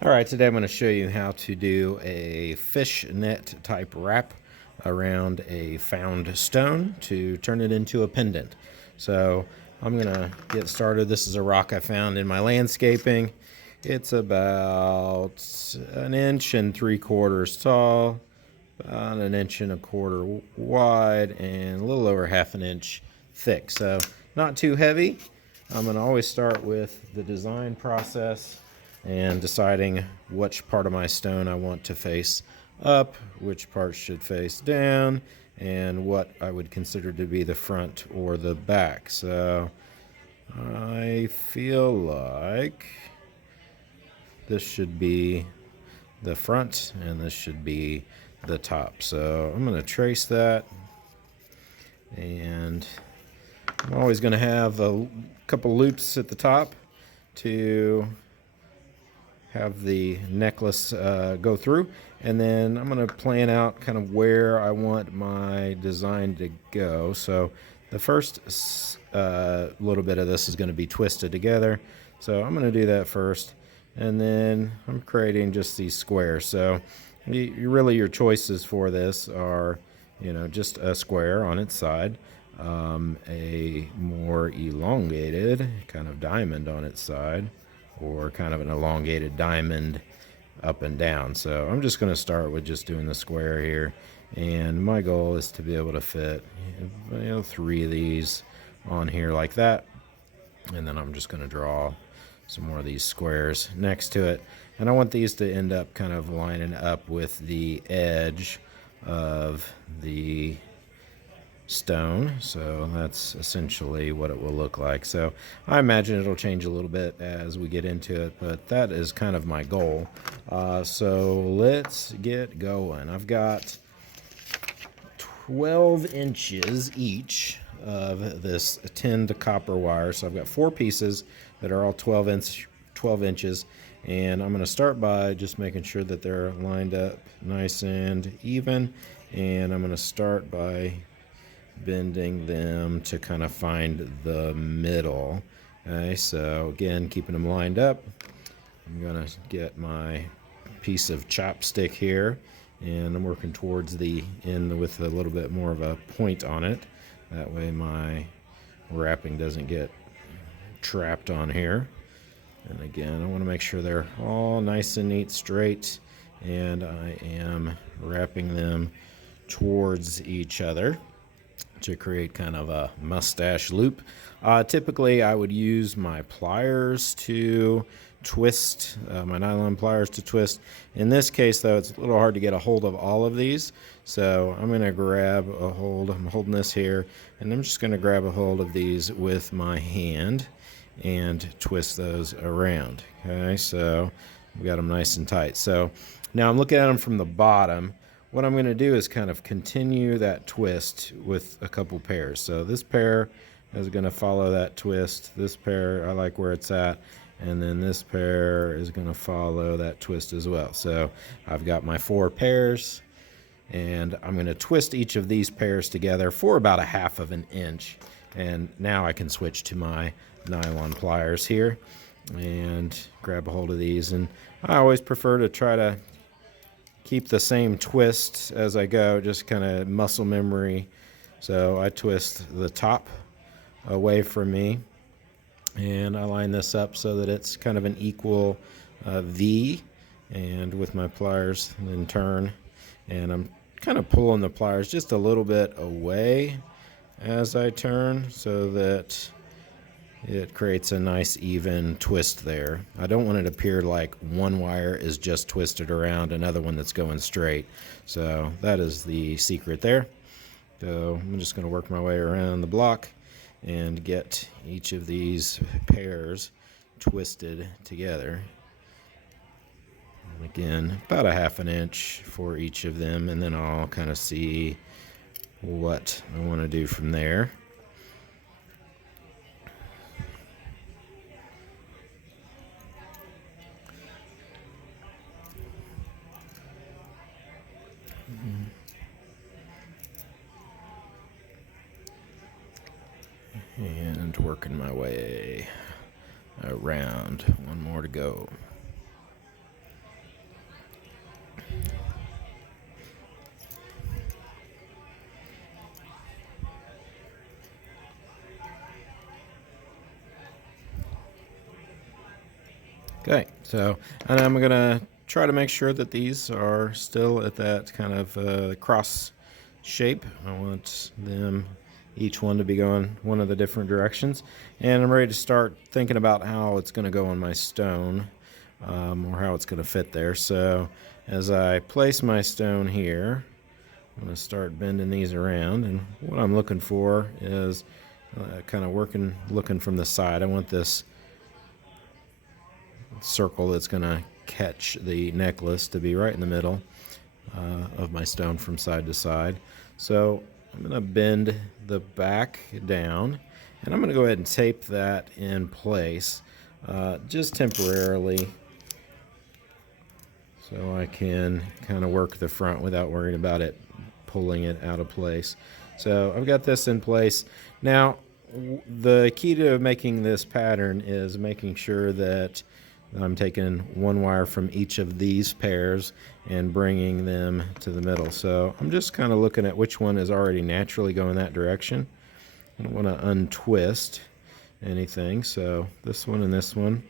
All right, today I'm going to show you how to do a fishnet type wrap around a found stone to turn it into a pendant. So I'm going to get started. This is a rock I found in my landscaping. It's about 1.75 inches tall, about 1.25 inches wide, and a little over 1/2 inch thick. So not too heavy. I'm going to always start with the design process and deciding which part of my stone I want to face up, which part should face down, and what I would consider to be the front or the back. So I feel like this should be the front and this should be the top. So I'm going to trace that, and I'm always going to have a couple loops at the top to have the necklace go through, and then I'm going to plan out kind of where I want my design to go. So the first little bit of this is going to be twisted together, so I'm going to do that first, and then I'm creating just these squares. So really your choices for this are, just a square on its side, a more elongated kind of diamond on its side, or kind of an elongated diamond up and down. So I'm just going to start with just doing the square here, and my goal is to be able to fit 3 of these on here like that, and then I'm just going to draw some more of these squares next to it, and I want these to end up kind of lining up with the edge of the stone. So that's essentially what it will look like. So I imagine it'll change a little bit as we get into it, but that is kind of my goal. So let's get going. I've got 12 inches each of this tinned copper wire. So I've got 4 pieces that are all 12 inches, and I'm going to start by just making sure that they're lined up nice and even, and I'm going to start by bending them to kind of find the middle. Okay, so again, keeping them lined up, I'm gonna get my piece of chopstick here, and I'm working towards the end with a little bit more of a point on it. That way my wrapping doesn't get trapped on here. And again, I want to make sure they're all nice and neat, straight, and I am wrapping them towards each other to create kind of a mustache loop. Typically, I would use my pliers to twist, my nylon pliers to twist. In this case, though, it's a little hard to get a hold of all of these. So I'm going to grab a hold. I'm holding this here, and I'm just going to grab a hold of these with my hand and twist those around. Okay, so we got them nice and tight. So now I'm looking at them from the bottom. What I'm going to do is kind of continue that twist with a couple pairs. So this pair is going to follow that twist. This pair, I like where it's at. And then this pair is going to follow that twist as well. So I've got my 4 pairs, and I'm going to twist each of these pairs together for about 1/2 inch. And now I can switch to my nylon pliers here and grab a hold of these. And I always prefer to try to keep the same twist as I go, just kind of muscle memory. So I twist the top away from me, and I line this up so that it's kind of an equal V, and with my pliers then turn, and I'm kind of pulling the pliers just a little bit away as I turn so that it creates a nice even twist there. I don't want it to appear like one wire is just twisted around another one that's going straight. So that is the secret there. So I'm just going to work my way around the block and get each of these pairs twisted together. And again, about 1/2 inch for each of them, and then I'll kind of see what I want to do from there. And working my way around. One more to go. Okay, so, and I'm gonna try to make sure that these are still at that kind of cross shape. I want them, each one, to be going one of the different directions. And I'm ready to start thinking about how it's gonna go on my stone, or how it's gonna fit there. So as I place my stone here, I'm gonna start bending these around, and what I'm looking for is kind of looking from the side. I want this circle that's going to catch the necklace to be right in the middle of my stone from side to side. So I'm going to bend the back down, and I'm going to go ahead and tape that in place just temporarily, so I can kind of work the front without worrying about it pulling it out of place. So I've got this in place. Now, the key to making this pattern is making sure that I'm taking one wire from each of these pairs and bringing them to the middle. So I'm just kind of looking at which one is already naturally going that direction. I don't want to untwist anything. So this one and this one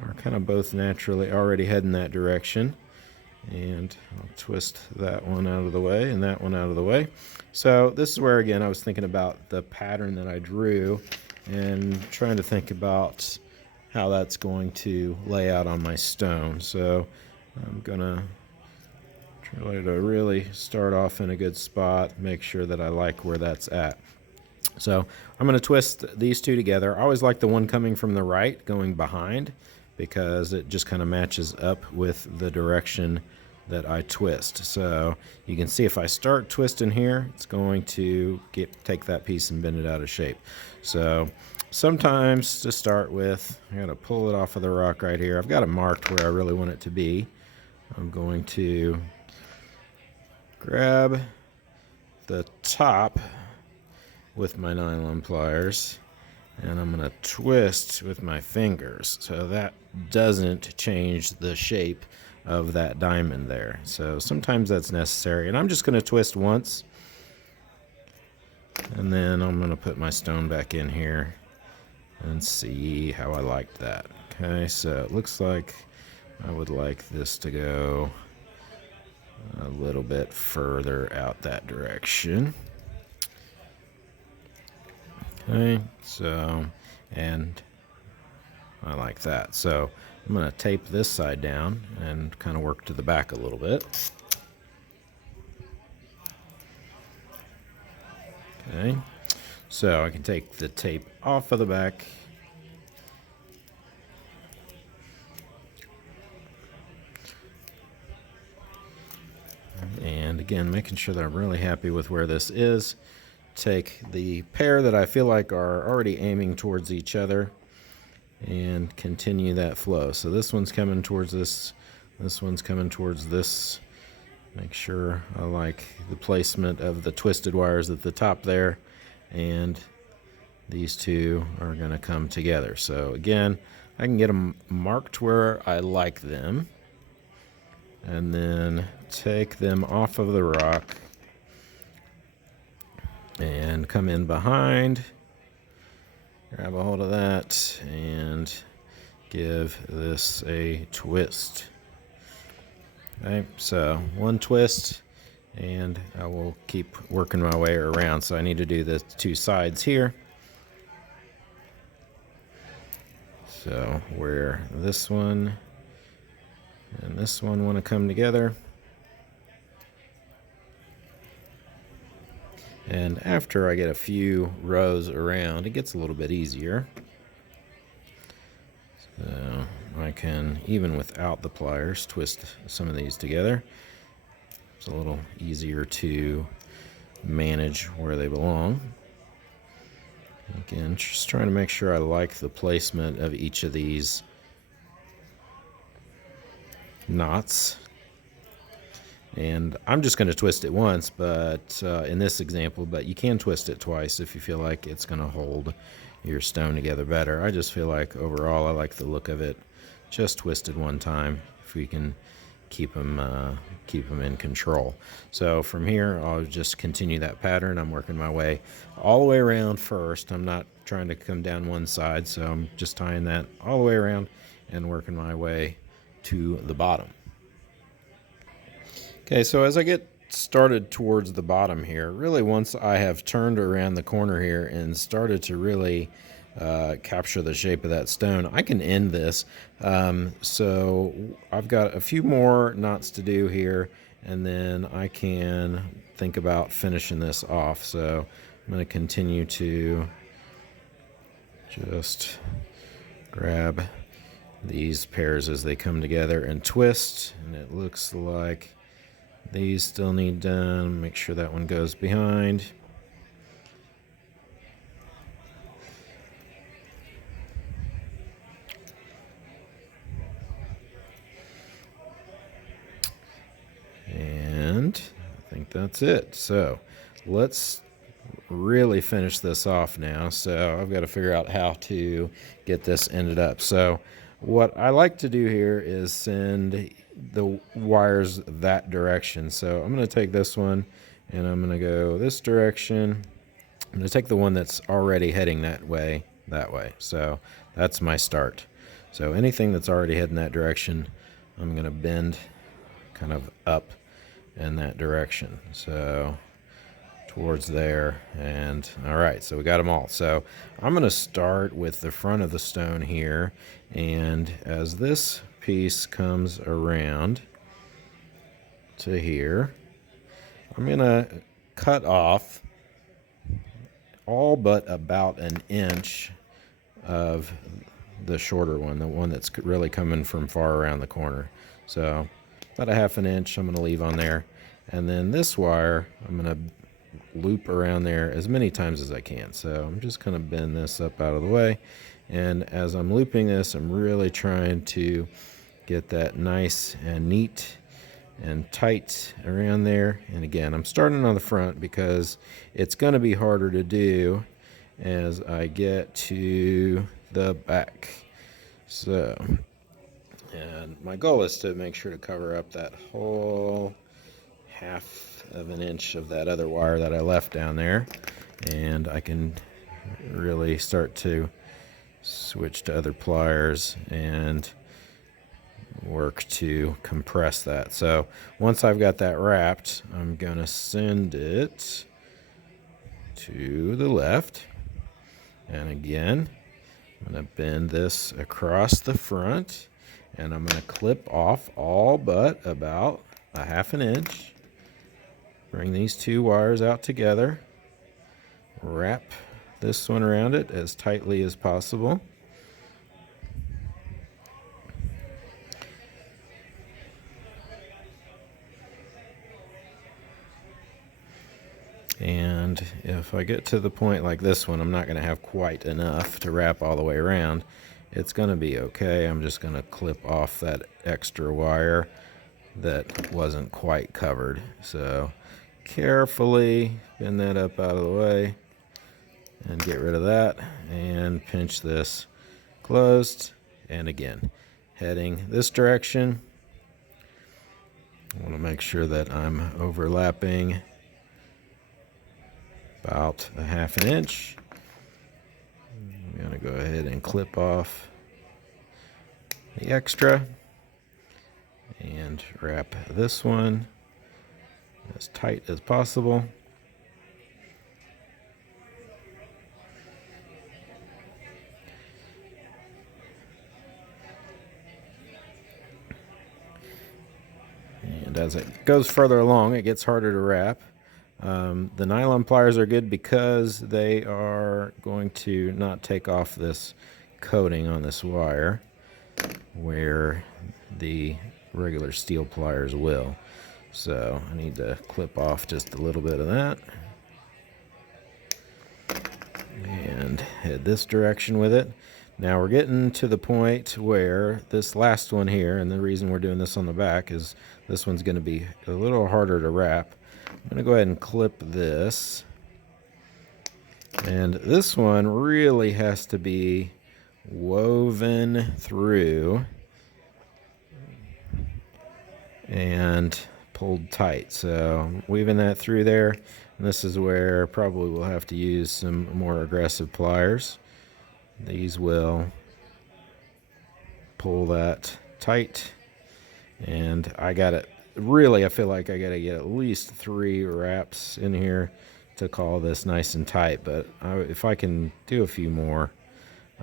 are kind of both naturally already heading that direction. And I'll twist that one out of the way and that one out of the way. So this is where, again, I was thinking about the pattern that I drew and trying to think about how that's going to lay out on my stone. So I'm gonna try to really start off in a good spot, make sure that I like where that's at. So I'm gonna twist these two together. I always like the one coming from the right going behind, because it just kind of matches up with the direction that I twist. So you can see if I start twisting here, it's going to take that piece and bend it out of shape. So sometimes to start with, I gotta pull it off of the rock right here. I've got it marked where I really want it to be. I'm going to grab the top with my nylon pliers, and I'm going to twist with my fingers so that doesn't change the shape of that diamond there. So sometimes that's necessary, and I'm just going to twist once, and then I'm going to put my stone back in here and see how I liked that. Okay, so it looks like I would like this to go a little bit further out that direction. Okay, so, and I like that. So I'm going to tape this side down and kind of work to the back a little bit. Okay, so I can take the tape off of the back. And again, making sure that I'm really happy with where this is. Take the pair that I feel like are already aiming towards each other and continue that flow. So this one's coming towards this one's coming towards this. Make sure I like the placement of the twisted wires at the top there, and these two are going to come together. So again, I can get them marked where I like them, and then take them off of the rock and come in behind, grab a hold of that, and give this a twist. Okay, so one twist, and I will keep working my way around. So I need to do the two sides here. So where this one and this one want to come together. And after I get a few rows around, it gets a little bit easier. So I can, even without the pliers, twist some of these together. It's a little easier to manage where they belong. Again, just trying to make sure I like the placement of each of these knots. And I'm just going to twist it once, but in this example, but you can twist it twice if you feel like it's going to hold your stone together better. I just feel like overall I like the look of it just twisted one time, if we can keep them in control. So from here, I'll just continue that pattern. I'm working my way all the way around first. I'm not trying to come down one side, so I'm just tying that all the way around and working my way to the bottom. Okay, so as I get started towards the bottom here, really once I have turned around the corner here and started to really capture the shape of that stone, I can end this. So I've got a few more knots to do here, and then I can think about finishing this off. So I'm going to continue to just grab these pairs as they come together and twist, and it looks like these still need done. Make sure that one goes behind. And I think that's it. So let's really finish this off now. So I've got to figure out how to get this ended up. So what I like to do here is send the wires that direction. So I'm going to take this one and I'm going to go this direction. I'm going to take the one that's already heading that way. So that's my start. So anything that's already heading that direction, I'm going to bend kind of up in that direction. So towards there. And all right, so we got them all. So I'm going to start with the front of the stone here, and as this piece comes around to here, I'm going to cut off all but about an inch of the shorter one, the one that's really coming from far around the corner. So about a half an inch I'm going to leave on there, and then this wire I'm going to loop around there as many times as I can. So I'm just going to bend this up out of the way, and as I'm looping this, I'm really trying to get that nice and neat and tight around there. And again, I'm starting on the front because it's going to be harder to do as I get to the back. So, and my goal is to make sure to cover up that whole half of an inch of that other wire that I left down there, and I can really start to switch to other pliers and work to compress that. So once I've got that wrapped, I'm gonna send it to the left, and again I'm gonna bend this across the front, and I'm gonna clip off all but about a half an inch. Bring these two wires out together, wrap this one around it as tightly as possible. And if I get to the point like this one, I'm not going to have quite enough to wrap all the way around. It's going to be okay. I'm just going to clip off that extra wire that wasn't quite covered. So carefully bend that up out of the way and get rid of that, and pinch this closed. And again, heading this direction, I want to make sure that I'm overlapping about a half an inch. I'm going to go ahead and clip off the extra and wrap this one as tight as possible. And as it goes further along, it gets harder to wrap. The nylon pliers are good because they are going to not take off this coating on this wire, where the regular steel pliers will. So I need to clip off just a little bit of that and head this direction with it. Now we're getting to the point where this last one here, and the reason we're doing this on the back is this one's going to be a little harder to wrap. I'm going to go ahead and clip this, and this one really has to be woven through and pulled tight. So I'm weaving that through there, and this is where probably we'll have to use some more aggressive pliers. These will pull that tight. And I got it, really, I feel like I got to get at least 3 wraps in here to call this nice and tight. But if I can do a few more,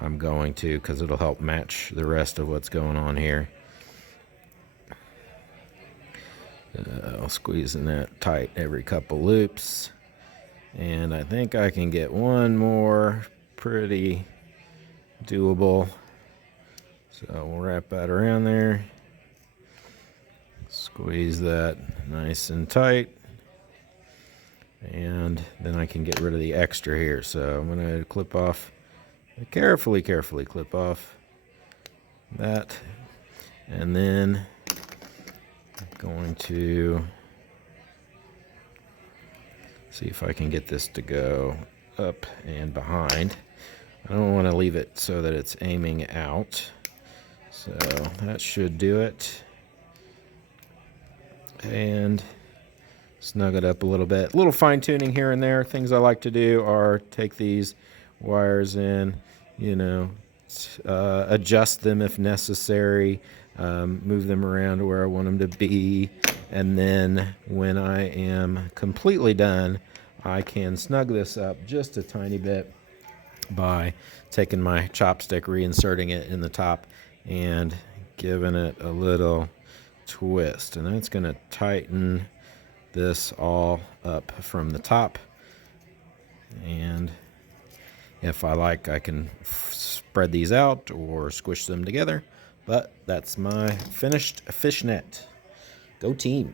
I'm going to, because it'll help match the rest of what's going on here. I'll squeezing that tight every couple loops. And I think I can get one more pretty doable. So we'll wrap that around there. Squeeze that nice and tight. And then I can get rid of the extra here. So I'm going to clip off, carefully clip off that. And then I'm going to see if I can get this to go up and behind. I don't want to leave it so that it's aiming out. So that should do it. And snug it up a little bit. A little fine tuning here and there. Things I like to do are take these wires in, adjust them if necessary, move them around to where I want them to be. And then when I am completely done, I can snug this up just a tiny bit by taking my chopstick, reinserting it in the top, and giving it a little twist. And that's going to tighten this all up from the top. And if I like, I can spread these out or squish them together. But that's my finished fishnet. Go team.